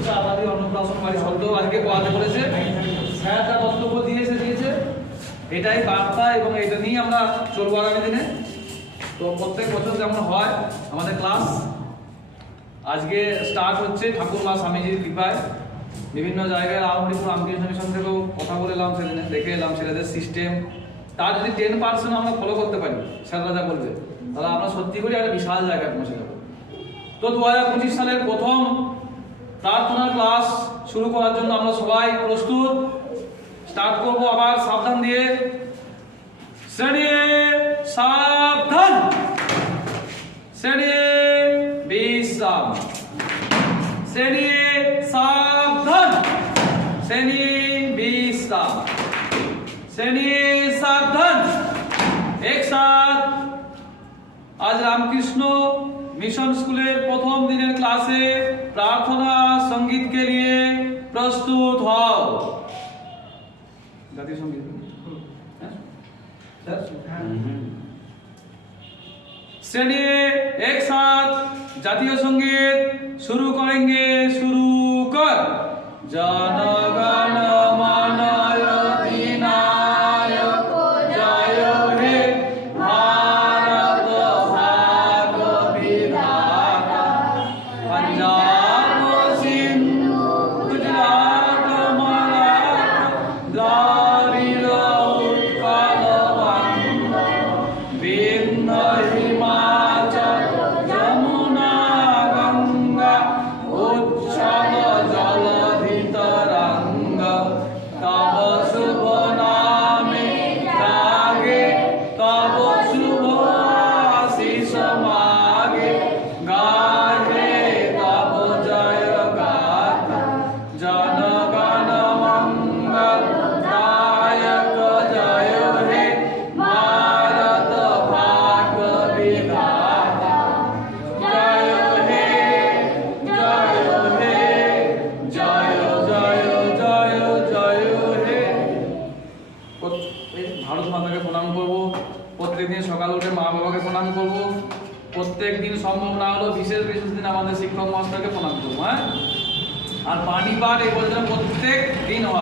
প্রতিষ্ঠা আবাদী অন্নপ্রাশন বাড়ি শব্দ আজকে পড়াতে বলেছে। স্যার যা বক্তব্য দিয়েছে এটাই বার্তা এবং এটা নিয়ে আমরা চলবো আগামী দিনে। তো প্রত্যেক বছর যেমন হয় আমাদের ক্লাস আজকে স্টার্ট হচ্ছে ঠাকুরমা স্বামীজির কৃপায়। বিভিন্ন জায়গায় রামহরিপুর রামকৃষ্ণ মিশন থেকেও কথা বলে এলাম, সেদিনে দেখে এলাম ছেলেদের সিস্টেম। তার যদি 10% আমরা ফলো করতে পারি, স্যাররা যা বলবে, তাহলে আমরা সত্যি করে একটা বিশাল জায়গায় পৌঁছে যাবো। তো 2025 সালের প্রথম প্রার্থনার ক্লাস শুরু করার জন্য আমরা সবাই প্রস্তুত। স্টার্ট করবো আবার সাবধান দিয়ে। শ্রেণী সাবধান, শ্রেণী বিশ্রাম, শ্রেণী সাবধান, শ্রেণী বিশ্রাম, শ্রেণী सावधान। एक साथ आज रामकृष्ण मिशन स्कूलेर प्रथम दिनेर क्लासे प्रार्थना संगीत के लिए प्रस्तुत हओ। जातीय संगीत श्रेणी एक साथ जातीय संगीत शुरू करेंगे। शुरू कर। जनगण मन अधिनायक जय हे भारत भाग्य विधाता। पंजाब सिंधु गुजरात मराठा द्राविड़ उत्कल बंग विंध्य हिमाचल यमुना गंगा उच्छल जलधि तरंग। तब शुभ नामे जागे, तब शुभ आशीष मागे। गाहे तब जय गाथा जनगण मंगल दायक जय हे भारत भाग्य विधाता। जय हे जय हे जय जय जय जय हे। भारत माता के प्रणाम करब। प्रत्येक दिन सकाल उठे मा बाबा के प्रणाम करब। प्रत्येक दिन सम्भव ना हलो विशेष विशेष दिन हमारे शिक्षक मास्टर के प्रणाम करब। हाँ, और पानी पाठ এই বছর প্রত্যেক দিন হয়।